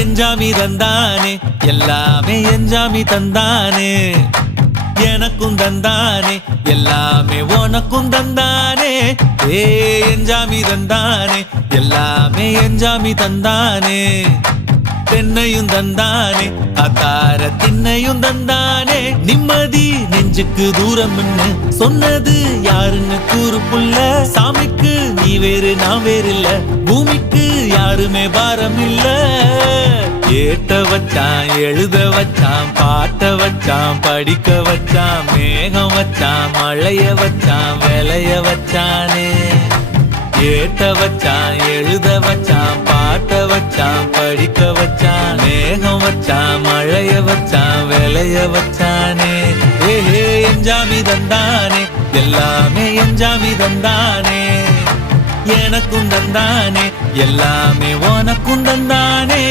எஞ்சாமி தந்தானே எல்லாமே எஞ்சாமி தந்தானே எனக்கும் தந்தானே எல்லாமே உனக்கும் தந்தானே ஏ எஞ்சாமி தந்தானே எல்லாமே எஞ்சாமி தந்தானே தென்னையும் தந்தானே அத்தார திண்ணையும் தந்தானே நிம்மதி நெஞ்சுக்கு தூரம் சொன்னது யாருன்னு கூறு புள்ள சாமிக்கு நீ வேறு நான் வேறு இல்ல பூமிக்கு யாருமே பாரம் இல்ல ஏட்ட வச்சான் எழுத வச்சான் பாட்ட வச்சான் படிக்க வச்சான் மேகம் வச்சான் மழைய வச்சான் விளைய வச்சானே ஏட்ட வச்சான் எழுத வச்சான் பாட்ட வச்சான் படிக்க வச்சான் மேகம் வச்சான் மழைய வச்சான் விளைய வச்சானே ஏ எஞ்சாமி தந்தானே எல்லாமே எஞ்சாமி தந்தானே எனக்கும் தந்தானே எல்லாமே உனக்கும் தந்தானே